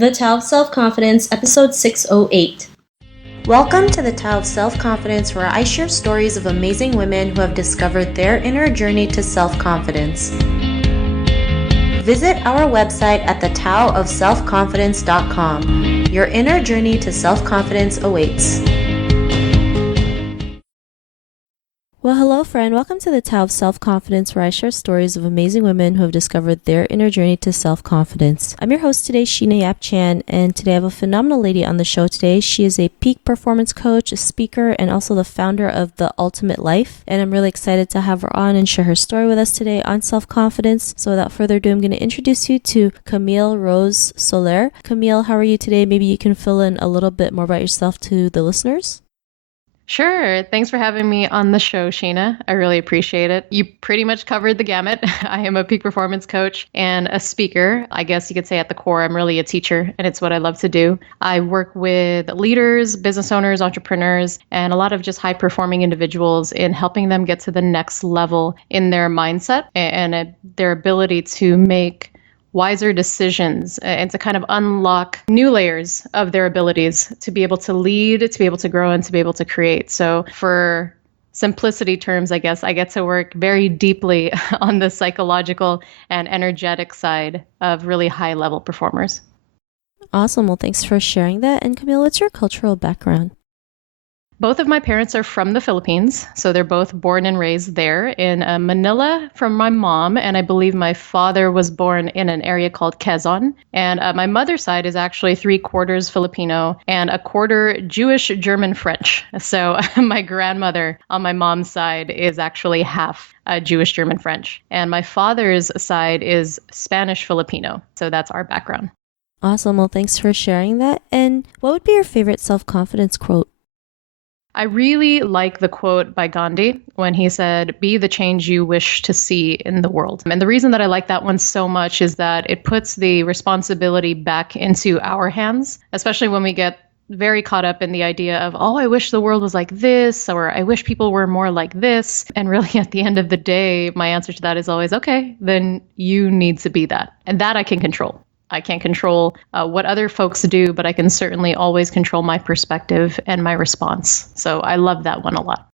The Tao of Self-Confidence, episode 608. Welcome to the Tao of Self-Confidence, where I share stories of amazing women who have discovered their inner journey to self-confidence. Visit our website at thetaoofselfconfidence.com. Your inner journey to self-confidence awaits. Well, hello, friend. Welcome to the Tao of Self-Confidence, where I share stories of amazing women who have discovered their inner journey to self-confidence. I'm your host today, Sheena Yap Chan, and today I have a phenomenal lady on the show today. She is a peak performance coach, a speaker, and also the founder of The Ultimate Life. And I'm really excited to have her on and share her story with us today on self-confidence. So without further ado, I'm going to introduce you to Kamille Rose Soler. Kamille, how are you today? Maybe you can fill in a little bit more about yourself to the listeners. Sure. Thanks for having me on the show, Sheena. I really appreciate it. You pretty much covered the gamut. I am a peak performance coach and a speaker. I guess you could say at the core, I'm really a teacher, and it's what I love to do. I work with leaders, business owners, entrepreneurs, and a lot of just high-performing individuals in helping them get to the next level in their mindset and their ability to make wiser decisions and to kind of unlock new layers of their abilities to be able to lead, to be able to grow, and to be able to create. So for simplicity terms, I guess, I get to work very deeply on the psychological and energetic side of really high level performers. Awesome. Well, thanks for sharing that. And Kamille, what's your cultural background? Both of my parents are from the Philippines, so they're both born and raised there in Manila from my mom, and I believe my father was born in an area called Quezon. And my mother's side is actually 3/4 Filipino and 1/4 Jewish, German, French. So my grandmother on my mom's side is actually half Jewish, German, French, and my father's side is Spanish Filipino. So that's our background. Awesome. Well, thanks for sharing that. And what would be your favorite self-confidence quote? I really like the quote by Gandhi when he said, "Be the change you wish to see in the world." And the reason that I like that one so much is that it puts the responsibility back into our hands, especially when we get very caught up in the idea of, oh, I wish the world was like this, or I wish people were more like this. And really at the end of the day, my answer to that is always, okay, then you need to be that. And that I can control. I can't control what other folks do, but I can certainly always control my perspective and my response. So I love that one a lot.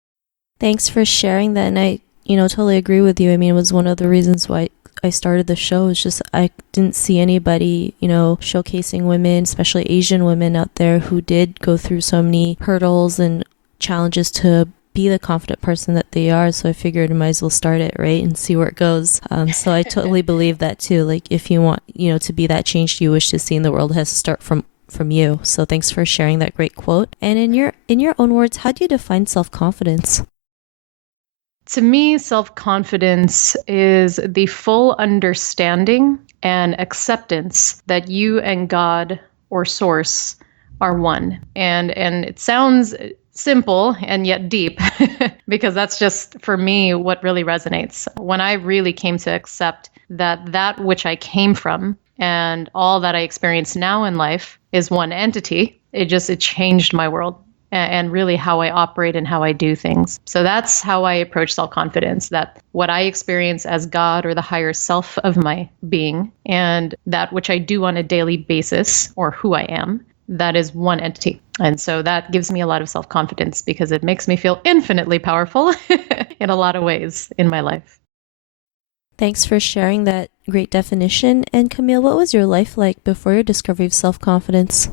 Thanks for sharing that. And I, totally agree with you. I mean, it was one of the reasons why I started the show. It's just I didn't see anybody, showcasing women, especially Asian women out there who did go through so many hurdles and challenges to be the confident person that they are. So I figured I might as well start it, right, and see where it goes. So I totally believe that too. Like if you want, to be that change you wish to see in the world, it has to start from you. So thanks for sharing that great quote. And in your own words, how do you define self-confidence? To me, self-confidence is the full understanding and acceptance that you and God or source are one. And it sounds simple and yet deep because that's just for me what really resonates. When I really came to accept that which I came from and all that I experience now in life is one entity, it changed my world and really how I operate and how I do things. So that's how I approach self-confidence, that what I experience as God or the higher self of my being and that which I do on a daily basis or who I am, that is one entity. And so that gives me a lot of self-confidence because it makes me feel infinitely powerful in a lot of ways in my life. Thanks for sharing that great definition. And Kamille, what was your life like before your discovery of self-confidence?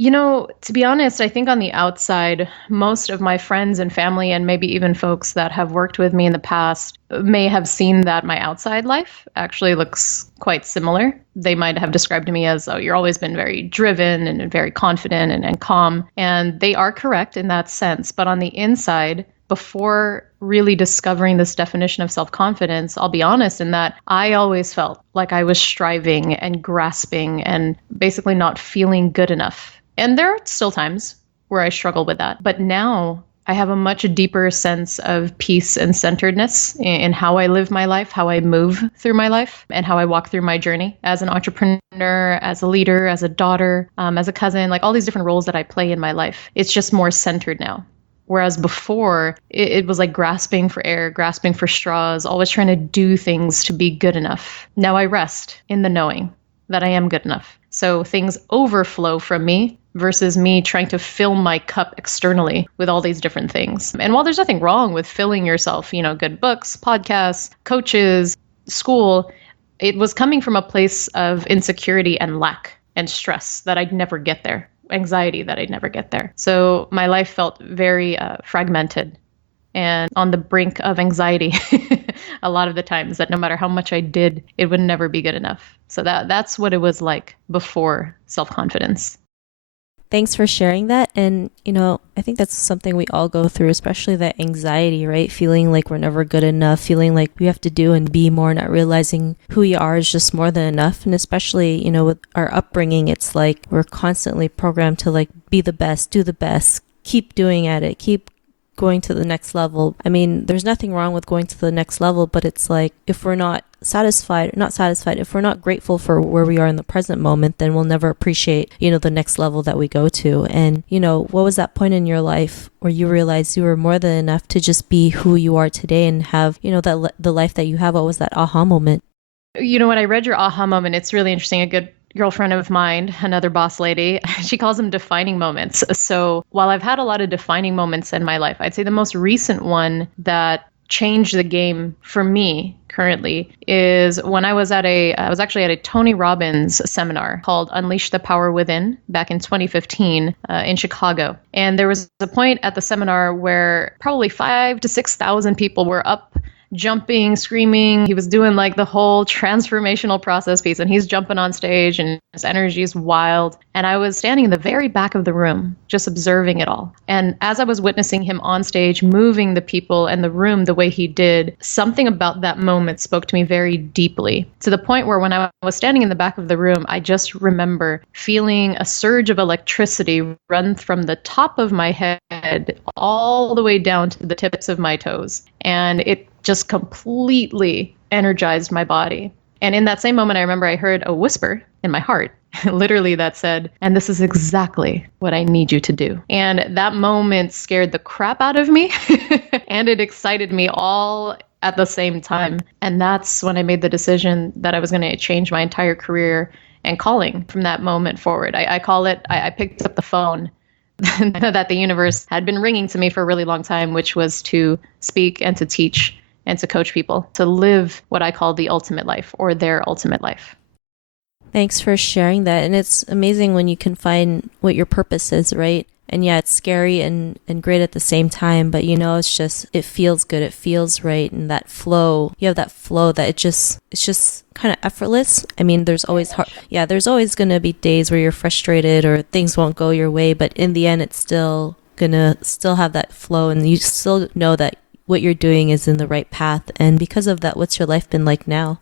To be honest, I think on the outside, most of my friends and family and maybe even folks that have worked with me in the past may have seen that my outside life actually looks quite similar. They might have described me as, oh, you're always been very driven and very confident and calm. And they are correct in that sense. But on the inside, before really discovering this definition of self-confidence, I'll be honest in that I always felt like I was striving and grasping and basically not feeling good enough. And there are still times where I struggle with that. But now I have a much deeper sense of peace and centeredness in how I live my life, how I move through my life, and how I walk through my journey as an entrepreneur, as a leader, as a daughter, as a cousin, like all these different roles that I play in my life. It's just more centered now. Whereas before, it was like grasping for air, grasping for straws, always trying to do things to be good enough. Now I rest in the knowing that I am good enough. So things overflow from me versus me trying to fill my cup externally with all these different things. And while there's nothing wrong with filling yourself, good books, podcasts, coaches, school, it was coming from a place of insecurity and lack and stress that I'd never get there, anxiety that I'd never get there. So my life felt very fragmented and on the brink of anxiety a lot of the times, that no matter how much I did, it would never be good enough. So that's what it was like before self-confidence. Thanks for sharing that. And, I think that's something we all go through, especially that anxiety, right? Feeling like we're never good enough, feeling like we have to do and be more, not realizing who we are is just more than enough. And especially, with our upbringing, it's like we're constantly programmed to like be the best, do the best, keep doing at it, keep going to the next level. I mean, there's nothing wrong with going to the next level, but it's like if we're not satisfied, if we're not grateful for where we are in the present moment, then we'll never appreciate, the next level that we go to. And, what was that point in your life where you realized you were more than enough to just be who you are today and have, the life that you have? What was that aha moment? When I read your aha moment, it's really interesting. A good girlfriend of mine, another boss lady, she calls them defining moments. So while I've had a lot of defining moments in my life, I'd say the most recent one that changed the game for me currently is when I was actually at a Tony Robbins seminar called Unleash the Power Within back in 2015 in Chicago. And there was a point at the seminar where probably 5,000 to 6,000 people were up jumping, screaming. He was doing like the whole transformational process piece, and he's jumping on stage and his energy is wild. And I was standing in the very back of the room, just observing it all. And as I was witnessing him on stage, moving the people and the room the way he did, something about that moment spoke to me very deeply, to the point where when I was standing in the back of the room, I just remember feeling a surge of electricity run from the top of my head all the way down to the tips of my toes. And it just completely energized my body. And in that same moment, I remember I heard a whisper in my heart, literally, that said, "And this is exactly what I need you to do." And that moment scared the crap out of me and it excited me all at the same time. And that's when I made the decision that I was going to change my entire career and calling from that moment forward. I picked up the phone that the universe had been ringing to me for a really long time, which was to speak and to teach and to coach people to live what I call the ultimate life, or their ultimate life. Thanks for sharing that. And it's amazing when you can find what your purpose is, right? And yeah, it's scary and great at the same time, but it feels good. It feels right. And that flow, you have that flow that it's just kind of effortless. I mean, there's always there's always going to be days where you're frustrated or things won't go your way, but in the end, it's still gonna have that flow, and you still know that what you're doing is in the right path. And because of that, what's your life been like now?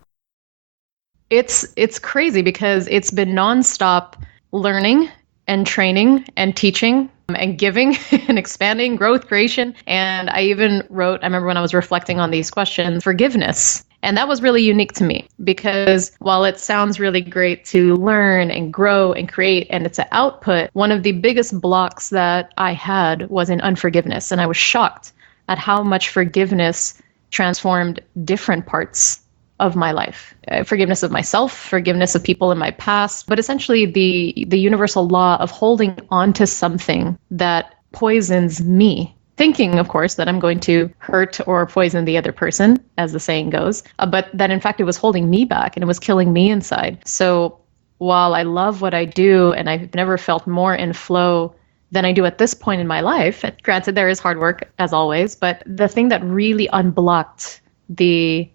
It's crazy because it's been nonstop learning and training and teaching and giving and expanding, growth, creation. And I remember when I was reflecting on these questions, forgiveness. And that was really unique to me because while it sounds really great to learn and grow and create and it's an output, one of the biggest blocks that I had was in unforgiveness. And I was shocked at how much forgiveness transformed different parts of my life. Forgiveness of myself, forgiveness of people in my past, but essentially the universal law of holding on to something that poisons me. Thinking, of course, that I'm going to hurt or poison the other person, as the saying goes, but that in fact it was holding me back and it was killing me inside. So while I love what I do and I've never felt more in flow than I do at this point in my life, granted there is hard work as always, but the thing that really unblocked the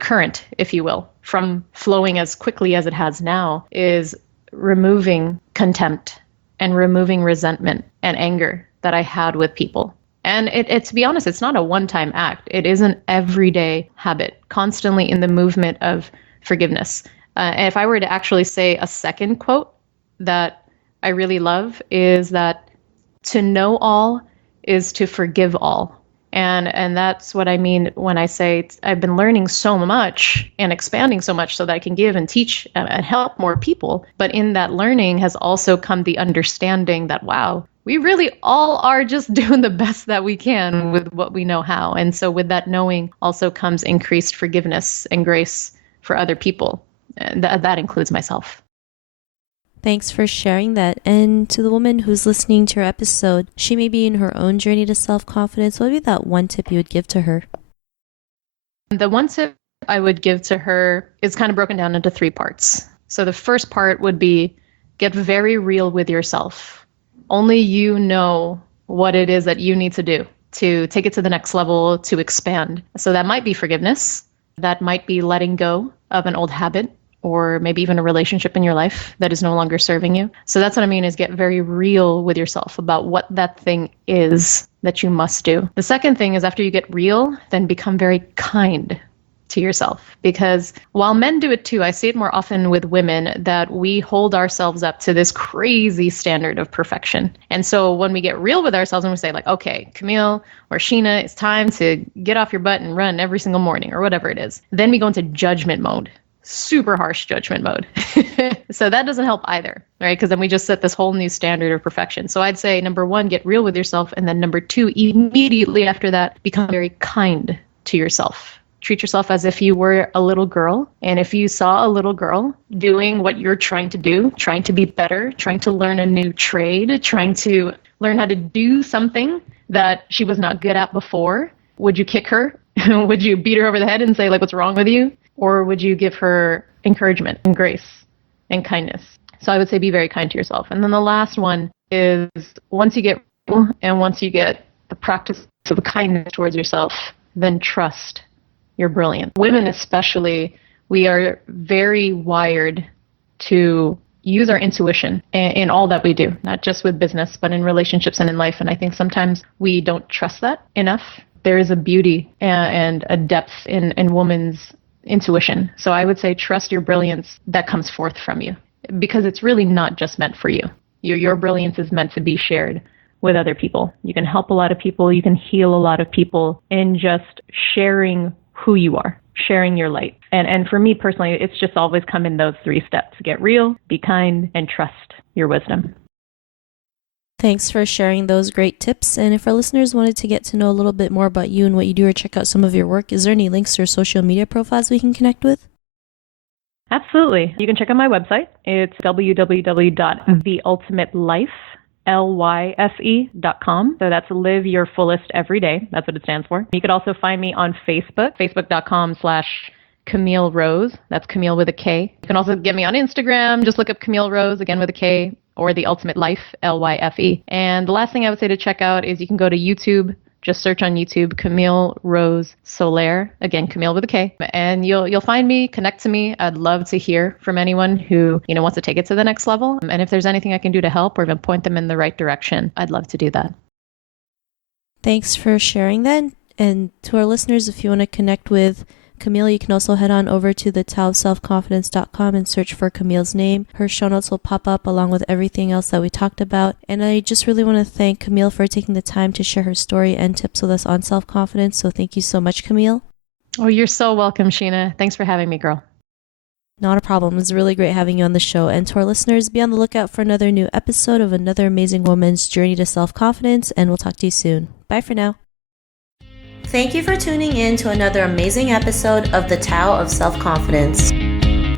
current, if you will, from flowing as quickly as it has now is removing contempt and removing resentment and anger that I had with people. And it to be honest, it's not a one-time act. It is an everyday habit, constantly in the movement of forgiveness. And if I were to actually say a second quote that I really love is that to know all is to forgive all. And that's what I mean when I say I've been learning so much and expanding so much so that I can give and teach and help more people. But in that learning has also come the understanding that, wow, we really all are just doing the best that we can with what we know how. And so with that knowing also comes increased forgiveness and grace for other people. And that includes myself. Thanks for sharing that. And to the woman who's listening to your episode, she may be in her own journey to self-confidence. What would be that one tip you would give to her? The one tip I would give to her is kind of broken down into 3 parts. So the first part would be get very real with yourself. Only you know what it is that you need to do to take it to the next level, to expand. So that might be forgiveness. That might be letting go of an old habit, or maybe even a relationship in your life that is no longer serving you. So that's what I mean, is get very real with yourself about what that thing is that you must do. The second thing is, after you get real, then become very kind to yourself. Because while men do it too, I see it more often with women, that we hold ourselves up to this crazy standard of perfection. And so when we get real with ourselves and we say like, okay, Kamille or Sheena, it's time to get off your butt and run every single morning, or whatever it is, then we go into judgment mode. Super harsh judgment mode. So that doesn't help either, right? Because then we just set this whole new standard of perfection. So I'd say, number 1, get real with yourself. And then number 2, immediately after that, become very kind to yourself. Treat yourself as if you were a little girl. And if you saw a little girl doing what you're trying to do, trying to be better, trying to learn a new trade, trying to learn how to do something that she was not good at before, would you kick her? Would you beat her over the head and say, like, what's wrong with you? Or would you give her encouragement and grace and kindness? So I would say be very kind to yourself. And then the last one is, once you get real and once you get the practice of kindness towards yourself, then trust you're brilliant. Women especially, we are very wired to use our intuition in all that we do, not just with business, but in relationships and in life. And I think sometimes we don't trust that enough. There is a beauty and a depth in women's intuition. So I would say trust your brilliance that comes forth from you, because it's really not just meant for you. Your brilliance is meant to be shared with other people. You can help a lot of people. You can heal a lot of people in just sharing who you are, sharing your light. And for me personally, it's just always come in those 3 steps: get real, be kind, and trust your wisdom. Thanks for sharing those great tips. And if our listeners wanted to get to know a little bit more about you and what you do, or check out some of your work, is there any links or social media profiles we can connect with? Absolutely. You can check out my website. It's www.theultimatelife.com. So that's live your fullest every day. That's what it stands for. You could also find me on Facebook, facebook.com/Kamille Rose. That's Kamille with a K. You can also get me on Instagram. Just look up Kamille Rose, again with a K, or The Ultimate Life, LYFE. And the last thing I would say to check out is you can go to YouTube. Just search on YouTube, Kamille Rose Soler, again, Kamille with a K, and you'll find me, connect to me. I'd love to hear from anyone who, wants to take it to the next level. And if there's anything I can do to help or even point them in the right direction, I'd love to do that. Thanks for sharing that. And to our listeners, if you want to connect with Kamille, you can also head on over to the taoofselfconfidence.com and search for Kamille's name. Her show notes will pop up along with everything else that we talked about. And I just really want to thank Kamille for taking the time to share her story and tips with us on self-confidence. So thank you so much, Kamille. Oh, you're so welcome, Sheena. Thanks for having me, girl. Not a problem. It was really great having you on the show. And to our listeners, be on the lookout for another new episode of another amazing woman's journey to self-confidence. And we'll talk to you soon. Bye for now. Thank you for tuning in to another amazing episode of The Tao of Self-Confidence.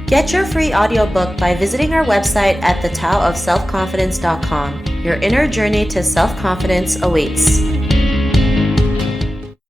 Get your free audiobook by visiting our website at thetaoofselfconfidence.com. Your inner journey to self-confidence awaits.